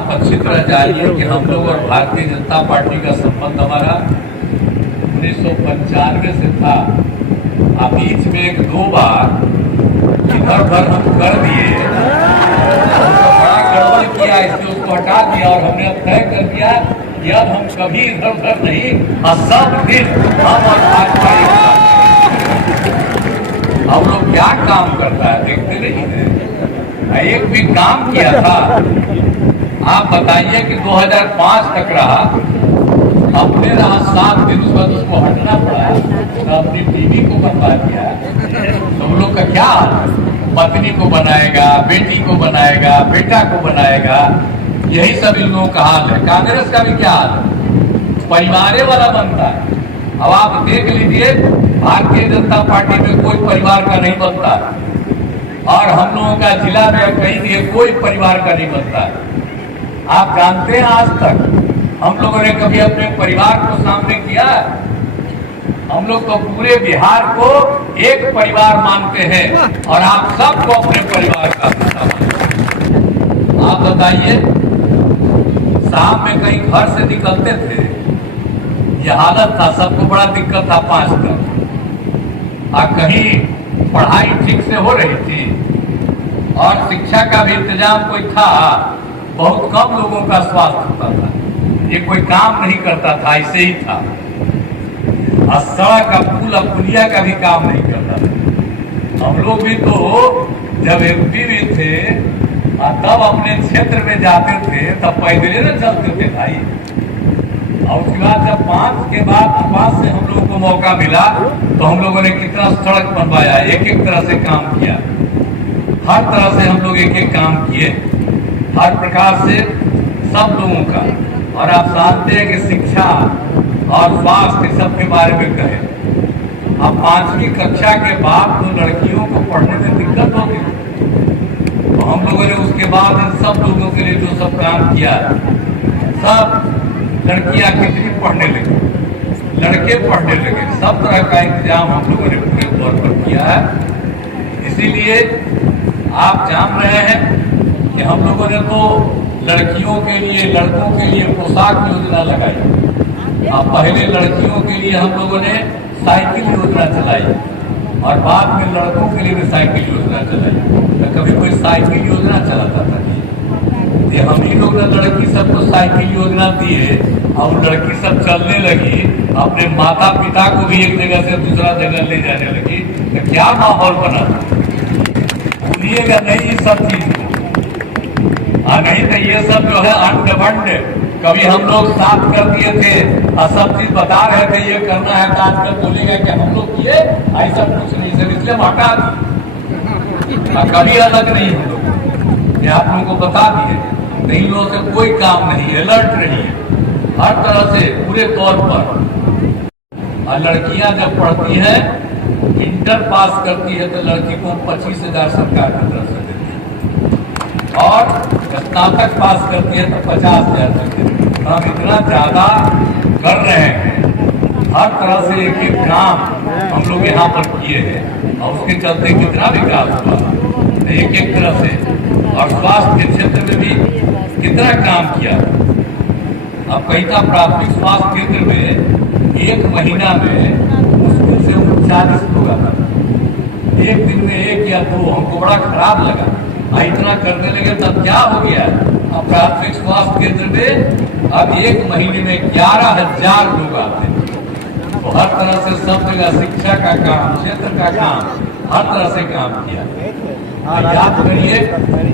आप अच्छी तरह जानिए कि हम लोग और भारतीय जनता पार्टी का संबंध हमारा 1995 से था। अब बीच में एक दो बार इधर उधर हम कर दिए, बड़ा गड़बड़ किया, इसलिए उसको हटा दिया और हमने अब तय कर दिया कि अब हम कभी इधर उधर नहीं, और सब दिन हम और भाजपा एक साथ। हम लोग क्या काम करता है देखते नहीं है, एक भी काम किया था। आप बताइए कि 2005 तक रहा, अपने रहा 7 दिन, उस वक्त उसको हटना पड़ा, तो अपनी बीवी को बनवा दिया। तुम लोग का क्या हाल है? पत्नी को बनाएगा, बेटी को बनाएगा, बेटा को बनाएगा, यही सब इन लोगों का हाल है। कांग्रेस का भी क्या हाल है? परिवारे वाला बनता है। अब आप देख लीजिए, भारतीय जनता पार्टी में कोई परिवार का नहीं बनता, और हम लोगों का जिला में कहीं भी कोई परिवार का नहीं बनता। आप जानते हैं आज तक हम लोगों ने कभी अपने परिवार को सामने किया? हम लोग तो पूरे बिहार को एक परिवार मानते हैं, और आप सबको अपने परिवार का हिस्सा मानते हैं। आप बताइए, शाम में कहीं घर से निकलते थे, यह हालत था, सबको बड़ा दिक्कत था 5 तक। और कहीं पढ़ाई ठीक से हो रही थी, और शिक्षा का भी इंतजाम कोई था, बहुत कम लोगों का स्वास्थ्य होता था, ये कोई काम नहीं करता था, ऐसे ही था। और सड़क का पुल और पुलिया का भी काम नहीं करता था। हम लोग भी तो जब एमपी में थे तब अपने क्षेत्र में जाते थे, तब पैदल न चलते थे भाई। और उसके बाद जब 5 के बाद से हम लोगों को मौका मिला, तो हम लोगों ने कितना सड़क बनवाया, एक एक तरह से काम किया, हर तरह से हम लोग एक एक काम किए, हर प्रकार से सब लोगों का। और आप जानते हैं कि शिक्षा और स्वास्थ्य सब के बारे में कहें। अब 5वीं कक्षा के बाद तो लड़कियों को पढ़ने में दिक्कत होगी, तो हम लोगों ने उसके बाद सब लोगों के लिए जो सब काम किया, सब लड़कियां कितनी पढ़ने लगी, लड़के पढ़ने लगे, सब तरह का इंतजाम हम लोगों ने पूरे तौर पर किया है। इसीलिए आप जान रहे हैं कि हम लोगों ने तो लड़कियों के लिए, लड़कों के लिए पोशाक योजना लगाई। अब पहले लड़कियों के लिए हम लोगों ने साइकिल योजना चलाई, और बाद में लड़कों के लिए भी साइकिल योजना चलाई। तो कभी कोई साइकिल योजना चलाता था नहीं, ये हम ही लोग ने लड़की सबको साइकिल योजना दिए, और लड़की सब चलने लगी, अपने माता पिता को भी एक जगह से दूसरा जगह ले जाने लगी, तो क्या माहौल बना था? भूलिएगा नहीं सब चीज, नहीं तो ये सब जो है अंड बंड कभी हम लोग साफ कर दिए थे, और सब चीज बता रहे थे ये करना है, तो आजकल बोलेगा कि हम लोग किए ऐसा कुछ नहीं, सर इसलिए हम हटा दिए, कभी अलग नहीं हम लोग, ये आप लोगों को बता दिए। नहीं, लोगों से कोई काम नहीं, अलर्ट रहिए हर तरह से पूरे तौर पर। और लड़कियां जब पढ़ती हैं, इंटर पास करती है, तो लड़की को 25,000 सरकार की तरफ से देती है, और स्नातक पास करती है तो 50,000 देती है। हम इतना ज्यादा कर रहे हैं, हर तरह से एक एक काम हम लोग यहाँ पर किए हैं, और उसके चलते कितना विकास हुआ एक एक तरह से। और स्वास्थ्य के क्षेत्र में भी कितना काम किया। अब कहीं का प्राथमिक स्वास्थ्य केंद्र में 1 महीना में मुश्किल से 39 लोग आता था, एक दिन में 1 या 2, हमको बड़ा खराब लगा। इतना करने लगे तब क्या हो गया, अब प्राथमिक स्वास्थ्य केंद्र में अब 1 महीने में 11,000 लोग आते हैं। तो हर तरह से सब जगह शिक्षा का काम, क्षेत्र का काम, हर तरह से काम किया। याद करिए,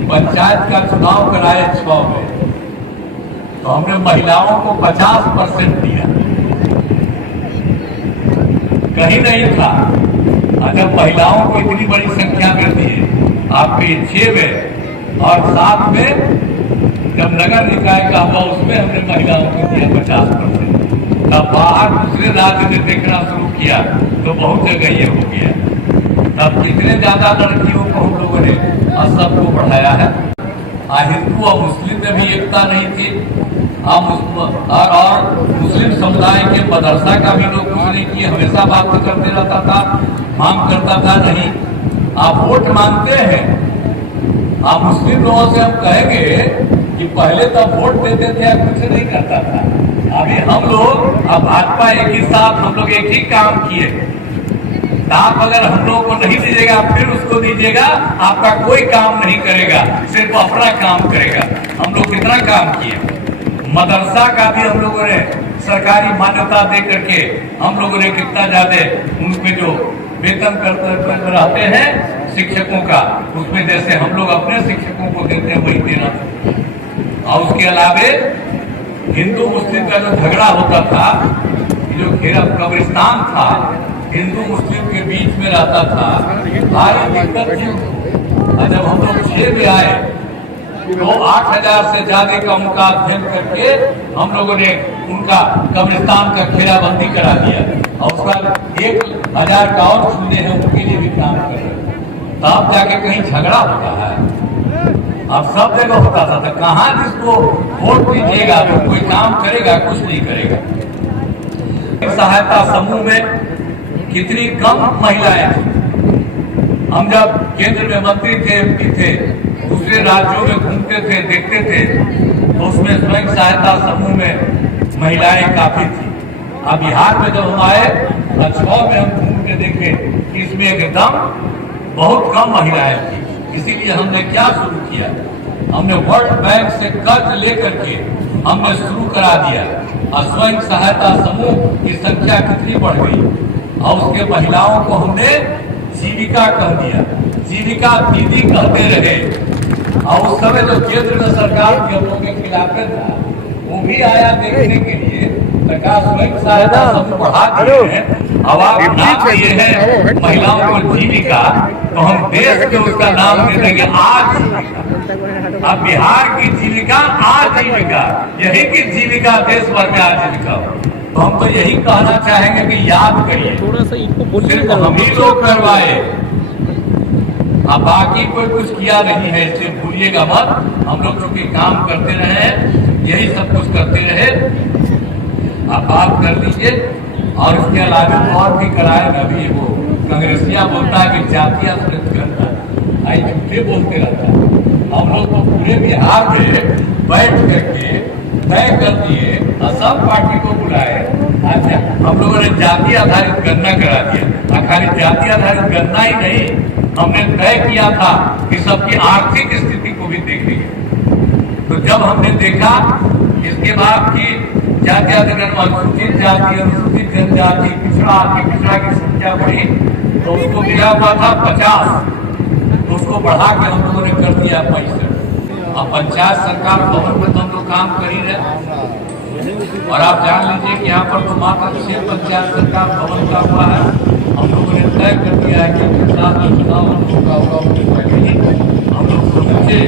पंचायत का चुनाव कराए 6 में, तो हमने महिलाओं को 50% दिया, कहीं नहीं था। जब महिलाओं को इतनी बड़ी संख्या में दिए, आपके 6 में और 7 में जब नगर निकाय का हुआ, उसमें हमने महिलाओं को दिया 50%। तब बाहर दूसरे राज्य में देखना शुरू किया तो बहुत जगह ये हो गया। तब कितने ज्यादा लड़कियों को हम लोगों ने और सबको बढ़ाया है। हिंदू और मुस्लिम में भी एकता नहीं थी, और मुस्लिम समुदाय के मदरसा का भी लोग कुछ नहीं किए, हमेशा बात करते रहता था, मांग करता था नहीं। आप वोट मांगते हैं, आप मुस्लिम लोगों से हम कहेंगे कि पहले तो वोट देते थे कुछ नहीं करता था। अभी हम लोग अब भाजपा एक ही साथ हम लोग एक ही काम किए। आप अगर हम लोगों को नहीं दीजिएगा फिर उसको दीजिएगा, आपका कोई काम नहीं करेगा, सिर्फ अपना काम करेगा। हम लोग कितना काम किए, मदरसा का भी हम लोगों ने सरकारी मान्यता दे करके हम लोगों ने कितना ज्यादा उनके जो वेतन करते रहते हैं शिक्षकों का, उसमें जैसे हम लोग अपने शिक्षकों को देते हैं वही देना। और उसके अलावे हिंदू मुस्लिम का जो झगड़ा होता था, जो घेरा कब्रिस्तान था, हिंदू मुस्लिम के बीच में रहता था, भारी दिक्कत थी। और जब हम लोग 6 में आए तो 8000 से ज्यादा का उनका अध्ययन करके हम लोगों ने उनका कब्रिस्तान का घेराबंदी करा दिया और उसका 1000 का और चुनने हैं, उनके लिए भी काम कर रहे हैं। तब जाके कहीं झगड़ा होता है, अब सब जगह होता था। तो कहाँ जिसको वोट दीजिएगा तो कोई काम करेगा, कुछ नहीं करेगा। सहायता समूह में कितनी कम महिलाएं थी। हम जब केंद्र में मंत्री थे, एमपी थे, दूसरे राज्यों में घूमते थे, देखते थे, तो उसमें स्वयं सहायता समूह में महिलाएं काफी थी। अब बिहार में जब हम आए 6 में हम घूम के देखे कि इसमें एकदम बहुत कम महिलाएं थी। इसीलिए हमने क्या शुरू किया, हमने वर्ल्ड बैंक से कर्ज लेकर के हमने शुरू करा दिया और स्वयं सहायता समूह की संख्या कितनी बढ़ गई और उसके महिलाओं को हमने जीविका कह दिया, जीविका दीदी कहते रहे। और उस समय जो केंद्र में सरकार भी हम लोगों के खिलाफ था, वो भी आया देखने के लिए। सरकार स्वयं सहायता समूह बढ़ा दिए हैं, अब आप नाम दिए हैं महिलाओं को जीविका, तो हम देश में उसका नाम दे देंगे आजीविका। अब बिहार की जीविका आजीविका, यही की जीविका देश भर में आजीविका हो। तो हम तो यही कहना चाहेंगे कि याद करिए, सिर्फ हम ही लोग करवाए, अब बाकी कोई कुछ किया नहीं है, इसलिए भूलिएगा मत। हम लोग चूंकि काम करते रहे, यही सब कुछ करते रहे, आप बात कर लीजिए। और इसके अलावा और भी कराए। अभी वो कांग्रेसिया बोलता है कि जातीय आश्रित करता है, आई झूठे बोलते रहता है। हम लोग तो पूरे बिहार में बैठ करके तय कर दिए और सब पार्टी को बुलाए। अच्छा, हम लोगों ने जाति आधारित गणना करा दिया। खाली जाति आधारित गणना ही नहीं, हमने तय किया था कि सबकी आर्थिक स्थिति को भी देखेंगे। तो जब हमने देखा इसके बाद की जाति अनुसूचित जाति, अनुसूचित जनजाति, पिछड़ा आर्थिक पिछड़ा की संख्या बढ़ी तो उसको मिला हुआ था 50, तो उसको बढ़ा के हम लोगों ने कर दिया 65। अब पंचायत सरकार भवन में तो हम लोग काम कर ही रहे। और आप जान लीजिए कि यहाँ पर तो मात्र 6 पंचायत सरकार भवन का हुआ है। हम लोगों ने तय कर दिया है कि चुनाव होगा उसके पहले ही हम लोग समूचे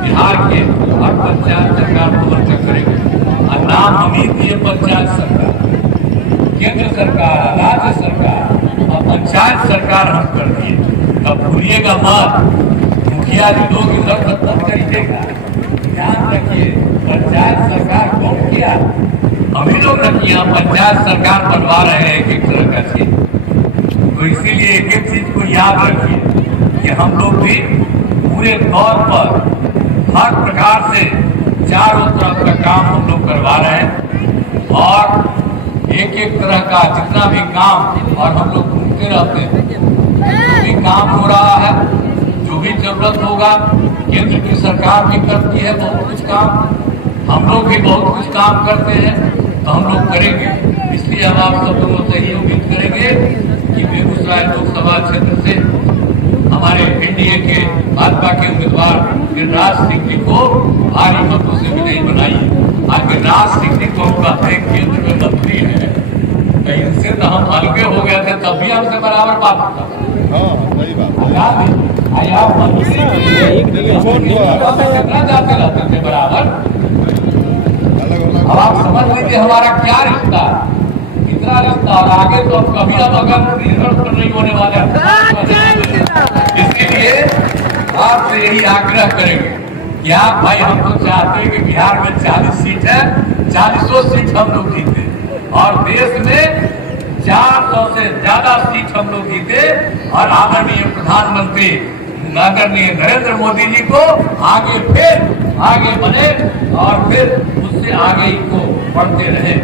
बिहार के हर पंचायत सरकार भवन का करेंगे। और नाम हम ही दिए पंचायत सरकार, केंद्र सरकार, राज्य सरकार और पंचायत सरकार हम कर दिए। तब भूलिएगा मत, मुखिया जी लोग इधर तक मत करिएगा। ध्यान रखिए, पंचायत सरकार कौन किया, हम ही लोग न किया। पंचायत सरकार बनवा रहे हैं एक तरह का चीज। तो इसीलिए एक चीज को याद रखिए कि हम लोग भी पूरे तौर पर हर प्रकार से चारों तरफ का काम हम लोग करवा रहे हैं और एक तरह का जितना भी काम, और हम लोग घूमते रहते हैं, जो भी काम हो रहा है, जो भी जरूरत होगा, केंद्र की सरकार भी करती है बहुत कुछ काम, हम लोग भी बहुत कुछ काम करते हैं, तो हम लोग करेंगे। इसलिए अब आप सब लोगों से ही उम्मीद करेंगे कि बेगूसराय लोकसभा क्षेत्र से हमारे एनडीए के भाजपा के उम्मीदवार गिरिराज सिंह जी को भारी मतों से विजयी बनाइए। और गिरिराज सिंह जी को हम कहते हैं केंद्र में मंत्री है, तो इनसे तो हम अलगे हो गए थे, तब भी हमसे बराबर बात होता था। आप मंत्री कितना जाते रहते थे बराबर। अब आप समझ लीजिए हमारा क्या रिश्ता, इतना रिश्ता, और आगे तो हम कभी अब अगर रिजल्ट नहीं होने वाले। इसलिए आपसे यही आग्रह करेंगे कि आप भाई, हम तो चाहते हैं कि बिहार में 40 सीट है, 40 सीट हम लोग जीते और देश में 400 से ज्यादा सीट हम लोग जीते और आदरणीय प्रधानमंत्री आदरणीय नरेंद्र मोदी जी को आगे बढ़े और फिर उससे आगे इनको बढ़ते रहे,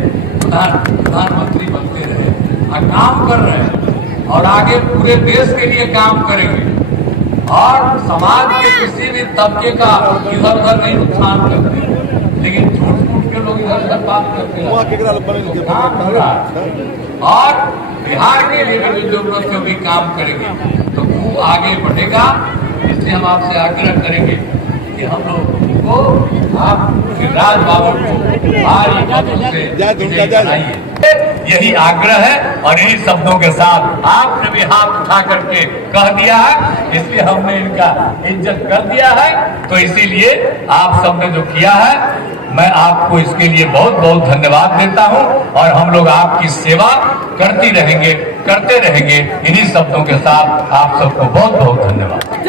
प्रधानमंत्री बनते रहे और काम कर रहे हैं और आगे पूरे देश के लिए काम करेंगे और समाज के किसी भी तबके का इधर उधर नहीं नुकसान करते, लेकिन झूठ के लोग इधर उधर बात करते हैं और बिहार के लिए भी जो जरूरत है भी काम करेंगे तो वो आगे बढ़ेगा। इसलिए हम आपसे आग्रह करेंगे कि हम लोग को आप शिवराज बाबू को भारी मतों से विजयी बनाइए, यही आग्रह है। और इन्हीं शब्दों के साथ आपने भी हाथ उठा करके कह दिया है, इसलिए हमने इनका इज्जत कर दिया है। तो इसीलिए आप सबने जो किया है मैं आपको इसके लिए बहुत बहुत धन्यवाद देता हूं और हम लोग आपकी सेवा करते रहेंगे। इन्हीं शब्दों के साथ आप सबको बहुत बहुत धन्यवाद।